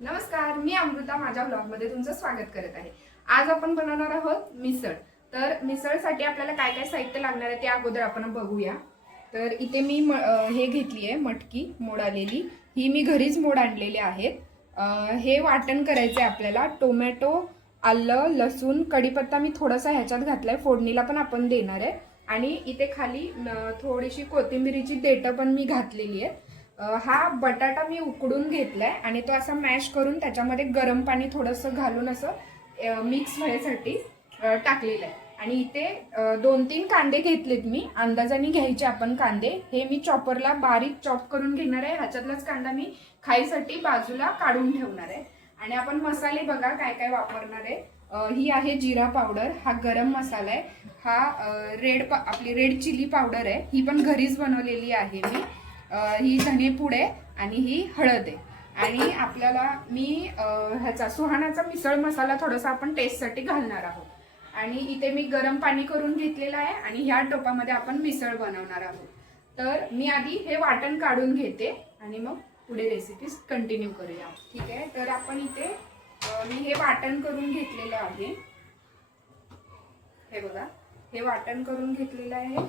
नमस्कार मी अमृता माझ्या ब्लॉगमध्ये तुमचं स्वागत करत आहे. आज आपण बनवणार आहोत मिसळ. तर मिसळसाठी आपल्याला काय काय साहित्य लागणार आहे ते अगोदर आपण बघूया. तर इथे मी म- हे घेतली आहे मटकी मोड आलेली. ही मी घरीच मोड आणलेली आहेत. हे वाटण करायचं आहे आपल्याला. टोमॅटो आलं लसूण कढीपत्ता मी थोडासा ह्याच्यात घातला आहे फोडणीला पण आपण देणार आहे. आणि इथे खाली थोडीशी कोथिंबिरीची देठं पण मी घातलेली आहेत. हा बटाटा मी उकडून घेतलाय आणि तो असा मॅश करून त्याच्यामध्ये गरम पाणी थोडंसं घालून असं मिक्स व्हायसाठी टाकलेलं आहे. आणि इथे दोन तीन कांदे घेतलेत मी. अंदाजाने घ्यायचे आपण कांदे. हे मी चॉपरला बारीक चॉप करून घेणार आहे. ह्याच्यातलाच कांदा मी खाईसाठी बाजूला काढून ठेवणार आहे. आणि आपण मसाले बघा काय काय वापरणार आहे. ही आहे जिरा पावडर. हा गरम मसाला आहे. हा रेड आपली रेड चिली पावडर आहे. ही पण घरीच बनवलेली आहे मी. ही धने आहे आणि ही हळद आहे. आणि आपल्याला मी ह्याचा सुहाणाचा मिसळ मसाला थोडासा आपण टेस्टसाठी घालणार आहोत. आणि इथे मी गरम पाणी करून घेतलेलं आहे आणि ह्या टोपामध्ये आपण मिसळ बनवणार आहोत. तर मी आधी हे वाटण काढून घेते आणि मग पुढे रेसिपी कंटिन्यू करूया. ठीक आहे? तर आपण इथे मी हे वाटण करून घेतलेलं आहे. हे बघा. हे वाटण करून घेतलेलं आहे.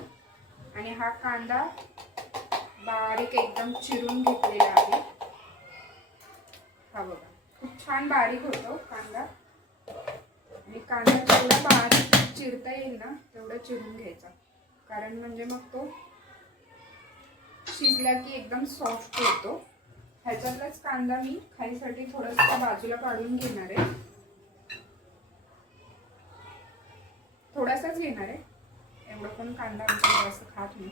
आणि हा कांदा बारीक एकदम चिरून घेतलेला आहे. हा बघा. खूप छान बारीक होतो कांदा. आणि कांदा जेवढा बारीक चिरता येईल ना तेवढा चिरून घ्यायचा. कारण म्हणजे मग तो शिजला की एकदम सॉफ्ट होतो. ह्याच्यातलाच कांदा मी खाईसाठी थोडंसं बाजूला काढून घेणार आहे. थोडासाच घेणार आहे. एवढं पण कांदा असं खात नाही.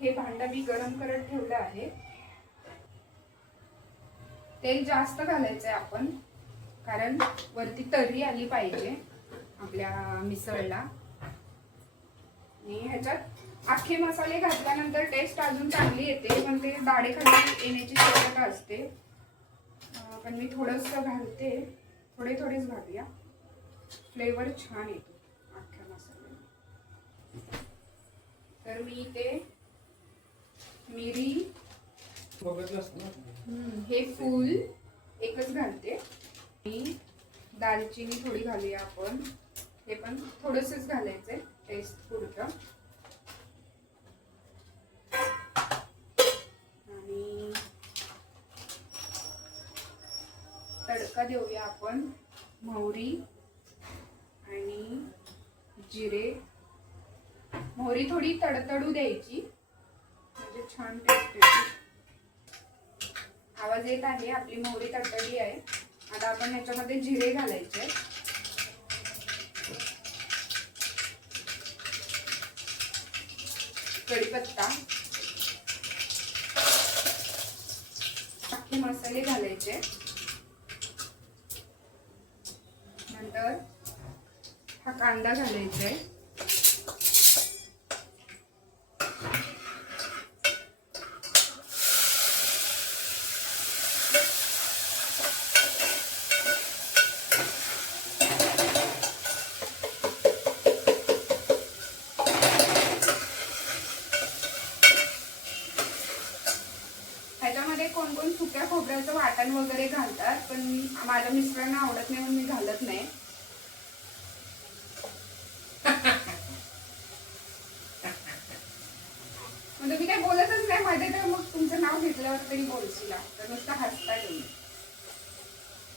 हे भांडं मी गरम करत ठेवलं आहे. तेल जास्त घालायचं आहे आपण कारण वरती तर्री आली पाहिजे आपल्या मिसळला. आणि ह्याच्यात आखे मसाले घातल्यानंतर टेस्ट अजून चांगली येते पण ते दाढेखाली येण्याची शक्यता असते. पण मी थोडंसं घालते. थोडे थोडेच घालूया. फ्लेवर छान येतो अख्ख्या मसाल्याला. तर मी ते मिरी बघितलंस ना? हम्म, हे फूल एकच घालते. आणि दालचिनी थोडी घालूया आपण. हे पण थोडंसंच घालायचंय टेस्ट पुरतं. आणि तडका देऊया आपण मोहरी आणि जिरे. मोहरी थोडी तडतडू द्यायची. म्हणजे छान टेस्ट येते. आवाज येत आहे आपली मोहरी तटली आहे. आता आपण याच्यामध्ये जिरे घालायचे कढीपत्ता. अख्खे मसाले घालायचे नंतर हा कांदा घालायचा आहे ह्याच्यामध्ये कोण कोण सुक्या खोबऱ्याचं वाटण वगैरे घालतात पण माझ्या मिस्टरांना आवडत नाही म्हणून मी घालत नाही. म्हणजे मी काही बोलतच नाही मध्ये तर मग तुमचं नाव घेतल्यावर तरी बोलशील. तर नुसतं हसताय तुम्ही.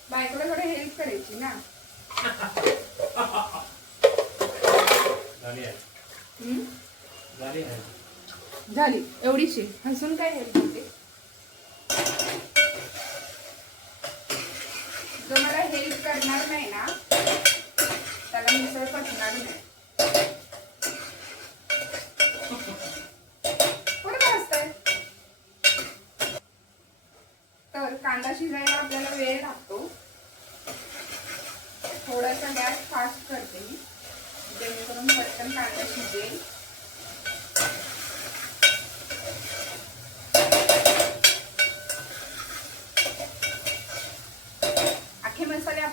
बायकोला थोडं हेल्प करायची ना. हम्म? झाली एवढीशी. हसून काय हेल्प होते जो मला हेल्प नाही ना? त्याला मिसळ पटणार नाही. तर कांदा शिजायला आपल्याला वेळ लागतो. थोडासा गॅस फास्ट करते मी. जेणेकरून पटकन कांदा शिजेल.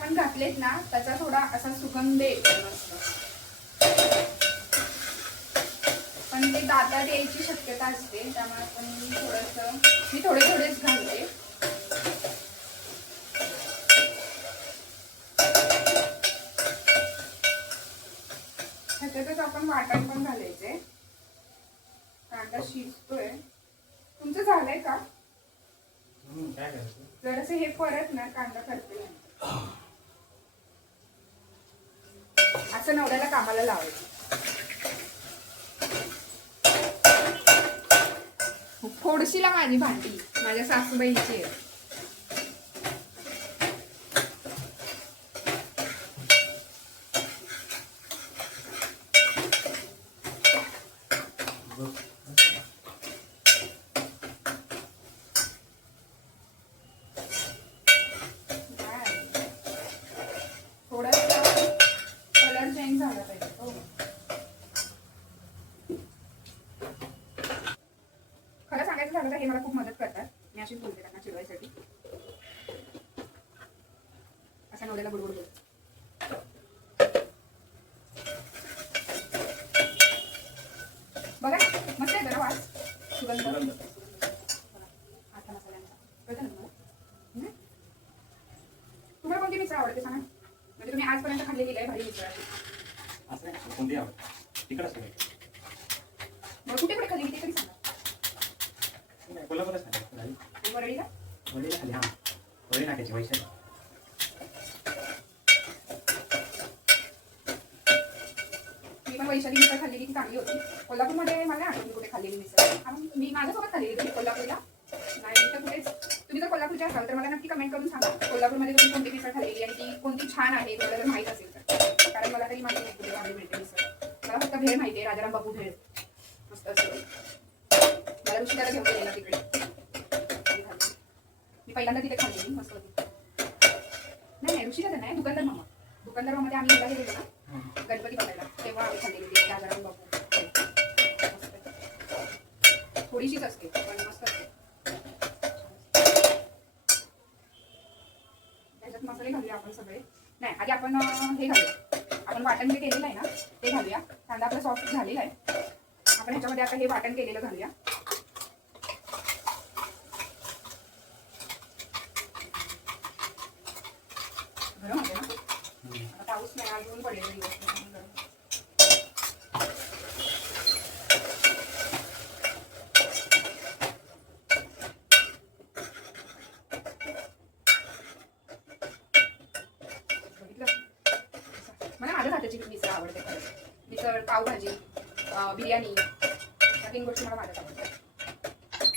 आपण घातलेत ना त्याचा थोडा असा सुगंध येतो. पण ते दातात यायची शक्यता असते त्यामुळे आपण थोडस मी थोडे थोडेच घालते. ह्याच्यातच आपण वाटण पण घालायचे. कांदा शिजतोय. तुमचं झालंय का? जरासं हे परत ना कांदा करते. असं नवऱ्याला कामाला लावायचं. फोडशीला माझी भांडी माझ्या सासूबाईची आहे बघ. थोडासा कलर चेंज झाला पाहिजे हो खरं हे मला खूप मदत करतात. मी अशी बोलते त्यांना चिडवायसाठी. असा नवऱ्याला बुडबुड बोलतो बघा मस्त आहे जरा वास सुगंध सुगंध. आता मसाल्यांचा कळतं ना तुम्हाला हम्म? तुम्हाला कोणती मिसळ आवडते सांगा म्हणजे तुम्ही आजपर्यंत खाल्लेली आहे भारी मिसळ आहे. असं नाही कोणती आवड तिकडच काय मग कुठे कुठे खाल्ली ते तरी सांगा नाही, कोल्हापूरच नाही वरळीला वडील खाली हां. वडील नाट्याची वैशाली मी पण वैशाली मिसळ खाल्लेली ती चांगली होती. कोल्हापूरमध्ये मला आठवली कुठे खाल्लेली मिसळ? मी माझ्यासोबत खाल्लेली होती कोल्हापूरला. नाही तर कुठेच. तुम्ही जर कोल्हापूरच्या असाल तर मला नक्की कमेंट करून सांगा. कोल्हापूरमध्ये तुम्ही कोणती मिसळ खाल्लेली आणि ती कोणती छान आहे तुम्हाला जर माहीत असेल तर. कारण मला तरी माहिती नाही कुठे चांगली मिळते मिसळ. मला फक्त भेळ माहिती आहे राजाराम बापू भेळ. मस्त असते मला ऋषिकाला घेऊन गेलेला तिकडे. पहिल्यांदा तिथे खाल्लेली मस्त होती. नाही नाही ऋषिकाचं नाही दुकानदार मामा. दुकानदार मामामध्ये आम्ही गेलेलो ना गणपती बघायला तेव्हा आम्ही खाल्लेली ती राजाराम बापू मस्त. थोडीशीच असते पण मस्त असते. त्याच्यात मसाले घालूया आपण सगळे. नाही आधी आपण हे घालूया. आपण वाटण जे केलेलं आहे ना ते घालूया. कांदा आपला सॉफ्ट झालेला आहे. आपण ह्याच्यामध्ये आता हे वाटण केलेलं घालूया गरम होते ना आता पाऊस नाही आज ऊन पडेल दिवस त्याच्यामुळे गरम. बघितलं मला माझ्याच हाताची मिसळ आवडते खरंच मिसळ पावभाजी बिर्याणी या तीन गोष्टी मला माझ्याच आवडतात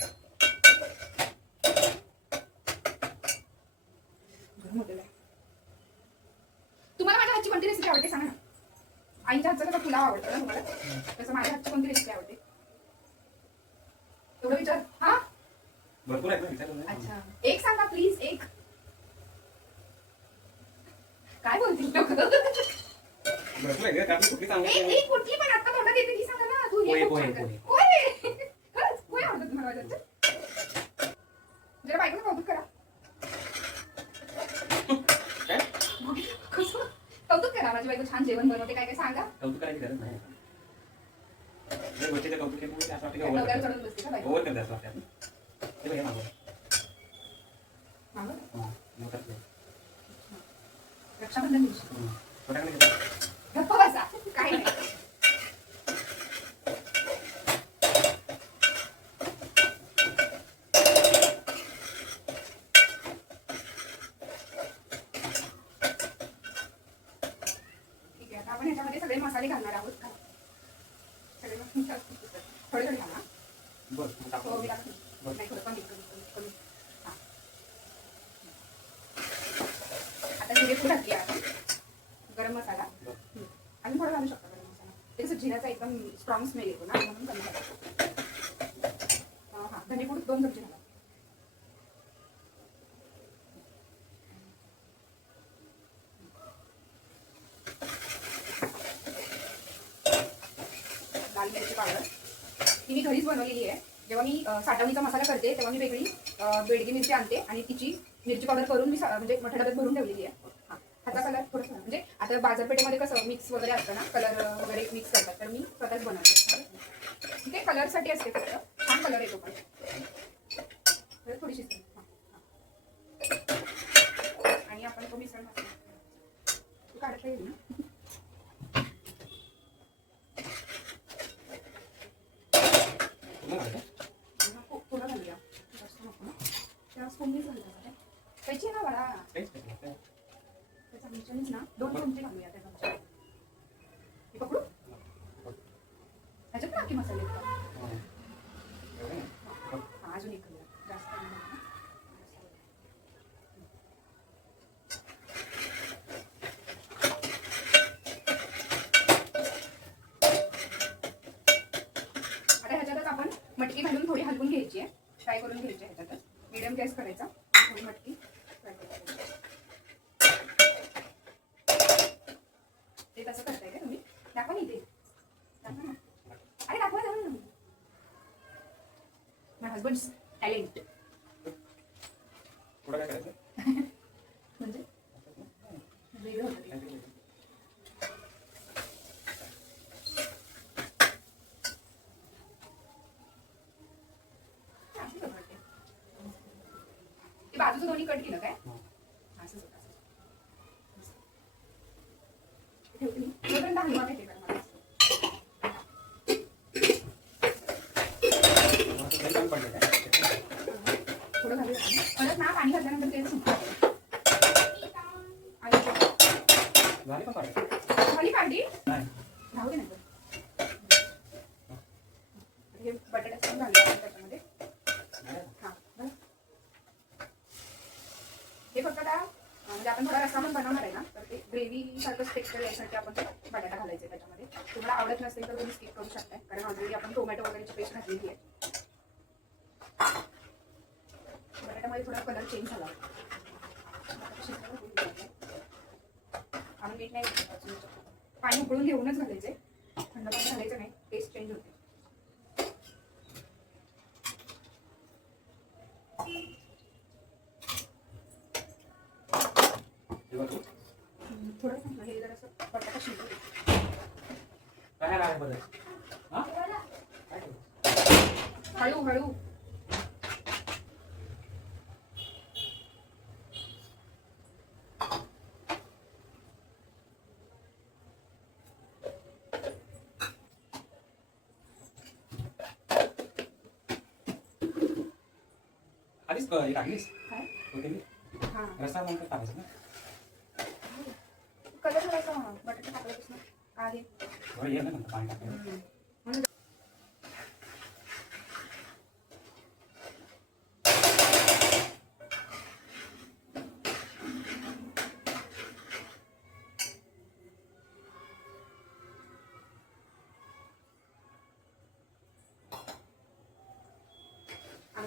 गरम होतेलं आहे. तुम्हाला माझ्या हातची कोणती रेसिपी आवडते सांगा ना आईच्या हातचा कसा पुलाव आवडतो ना तुम्हाला तसं माझ्या हातची कोणती रेसिपी आवडते. एवढं विचार. हा? भरपूर आहेत ना विचार अच्छा. एक सांगा प्लीज एक. काय बोलतील लोक? भरपूर आहे कुठली एक सांगायची एक कुठली पण आता तोंडात येते ती सांगा ना. तू हे पोहे, खूप पोहे, छान. पोहे. पोहे खरंच पोहे आवडतात तुम्हाला जरा बायकोचं कौतुक करा काय कसं? कौतुक करा माझी बायको छान जेवण बनवते काय काय सांगा? कौतुक करायची गरज नाही. गोष्टीचं कौतुक केलं वाटतं ओव्हर असं वाटतं हे बघ हे मागव मागं? हां मग करते रक्षाबंधन दिवशी हम्म. फटाकडे घेतो. गप्प बसा काय नाही ठीक आहे आता आपण मसाले घालणार आहोत का? सगळे मसाले थोडे थोडे घाला. बरं मग टाकू. मी टाकते. नाही थोडं कमी कमी कमी कमी. आता जिरे पूड घातली आहे गरम मसाला. अजून थोडं घालू शकता गरम मसाला. ते कसं जिऱ्याचा एकदम स्ट्रॉंग स्मेल येतो ना म्हणून कमी हा हा. धनेपूड दोन चमचे घाला लाल मिरची पावडर ती मी घरीच बनवलेली आहे. जेव्हा मी साठवणीचा मसाला करते तेव्हा मी वेगळी बेडगी मिरची आणते आणि तिची मिरची पावडर करून मी म्हणजे मोठ्या डब्यात भरून ठेवलेली आहे. हा. ह्याचा कलर थोडंसं म्हणजे आता बाजारपेठेमध्ये कसं मिक्स वगैरे असतं ना कलर वगैरे मिक्स करतात. तर मी स्वतःच बनवते. ते कलरसाठी असते फक्त. छान कलर येतो पण तर थोडीशी हा, हा. आणि आपण तो मिसळ मसाला तू काढता येईल ना पुन्हा घालायचं? थो- थोडं घालूया जास्त नको ना त्या स्पूननीच घालता का त्याची आहे ना बडा काहीच नाही घालायचं. त्या चमच्यानीच ना दोन चमचे घालूया त्या चमच्या हे पकडू त्याच्यात टाकी मसाले आहेत का? हा. एवढं नाही. हा, अजून एक घालूया जास्त नाही घालू. आता ह्याच्यातच आपण मटकी घालून थोडी हलवून घ्यायची आहे फ्राय करून घ्यायची आहे ह्याच्यातच मिडियम गॅस करायचा. थोडी मटकी. ते तसं करताय का तुम्ही? दाखवा दाखवा ना. अरे दाखवा जाऊन माय हजबंड टॅलेंट? म्हणजे? वेगळं होतं ते. असंच होतं वाटते. ते बाजूचं दोन्ही कट केलं काय हा. असंच होतं, असंच. असं. ठेवते मी. तोपर्यंत हलवा माहिती आहे का मला असं. थोडंसं तेल कमी पडलं काय? थोडं घालूया आपण. परत ना पाणी घातल्यानंतर तेल सुटतं. आणि झाली पण पाडायची? खाली काढली नाही. राहू दे ना गं. हे बटाट्याचं पण घालूया आपण त्याच्यामध्ये नाही. हा बरं. हे फक्त आता अं, म्हणजे आपण थोडा रस्सा पण बनवणार आहे ना तर ते ग्रेव्ही सारखं टेक्स्चर यायसाठी आपण ते बटाटा घालायचे त्याच्यामध्ये असेल तर तुम्ही स्किप करू शकताय. कारण ऑलरेडी आपण टोमॅटो वगैरेची पेस्ट घातलेली आहे बटाट्यामध्ये थोडा कलर चेंज झाला. आम्ही मीठ नाही पाणी उकळून घेऊनच घालायचे. थंड पाणी घालायचं नाही. टेस्ट चेंज होते हे बघ तू. थोडं थांबलं, हे जरासं बटाटा शिजू दे. काय राहिलं बरं? हा? काय करू? हळू हळू आधीच हे टाकलीस? काय कोथिंबीर? हा रस्सा नंतर टाकायचं ना? कलर घालायचा हा. बटाटा टाकल्यापासून आधी हे ना नंतर पाणी टाकायचं.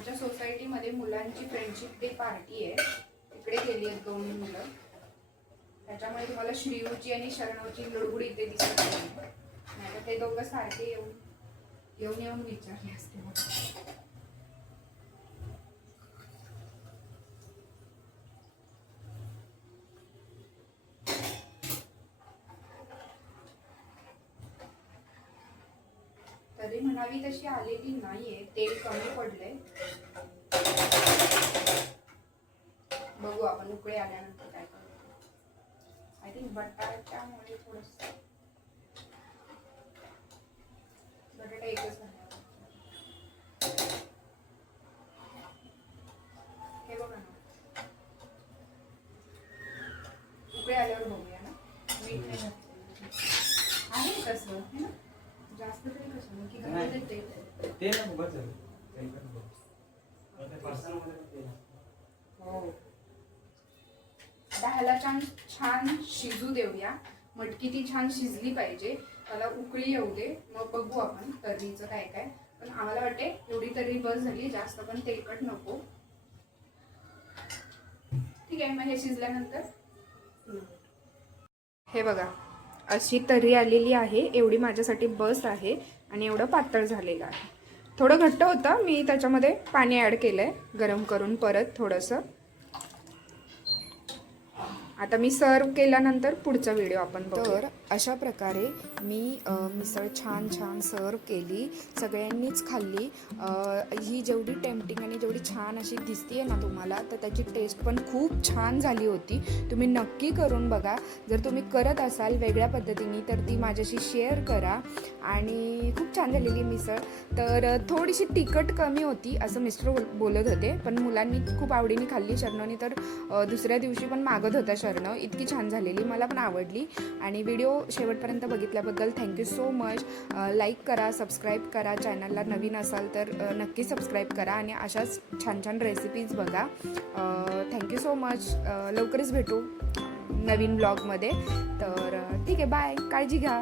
आमच्या सोसायटीमध्ये मुलांची फ्रेंडशिप डे पार्टी आहे. तिकडे गेली आहेत दोन मुलं. त्याच्यामुळे तुम्हाला श्रीयूची आणि शरणवची लुडबुड इथे दिसत नाही नाहीतर ते दोघं सारखे येऊन येऊन येऊन विचारले असते म्हणावी तशी आलेली नाहीये तेल कमी पडलंय. बघू आपण उकळे आल्यानंतर काय करतो. आय थिंक बटाट्यामुळे थोडस बटाटा एकच घालावा. हे बघा ना उकळे आल्यावर बघूया ना मीठ नाही घातलेलं. आहे तसं है ना जास्त तरी कसं की नाही. घालायचं ते ते ना बस झालं. ते पण बस. ते फरसाणमध्ये पण तेल असतं. हो आता ह्याला छान छान शिजू देऊया. मटकी ती छान शिजली पाहिजे. त्याला उकळी येऊ दे. मग बघू आपण तर्रीचं काय काय. पण आम्हाला वाटते एवढी तर्री बस झाली. जास्त पण तेलकट नको. ठीक आहे मग हे शिजल्यानंतर. हे बघा अशी तर्री आलेली आहे. एवढी माझ्यासाठी बस आहे आणि एवढं पातळ झालेलं आहे. थोडं घट्ट होतं. मी त्याच्यामध्ये पाणी ॲड केलं आहे गरम करून परत थोडंसं. आता मी सर्व केल्यानंतर पुढचा व्हिडिओ आपण तर अशा प्रकारे मी मिसळ छान छान सर्व केली. सगळ्यांनीच खाल्ली. ही जेवढी टेम्पटिंग आणि जेवढी छान अशी दिसतीये ना तुम्हाला तर त्याची टेस्ट पण खूप छान झाली होती. तुम्ही नक्की करून बघा. जर तुम्ही करत असाल वेगळ्या पद्धतीने तर ती माझ्याशी शेअर करा. आणि खूप छान झालेली मिसळ. तर थोडीशी तिखट कमी होती असं मिस्टर बोल- बोलत होते. पण मुलांनी खूप आवडीने खाल्ली. शरणोनी तर दुसऱ्या दिवशी पण मागत होता शरण इतकी छान झालेली मला पण आवडली. आणि व्हिडिओ शेवटपर्यंत बघितल्याबद्दल thank you so much like करा सबस्क्राईब करा. चॅनलला नवीन असाल तर नक्की सबस्क्राईब करा आणि अशाच छान छान रेसिपीज बघा. थँक्यू सो मच लवकरच भेटू नवीन ब्लॉगमध्ये तर ठीक आहे बाय काळजी घ्या.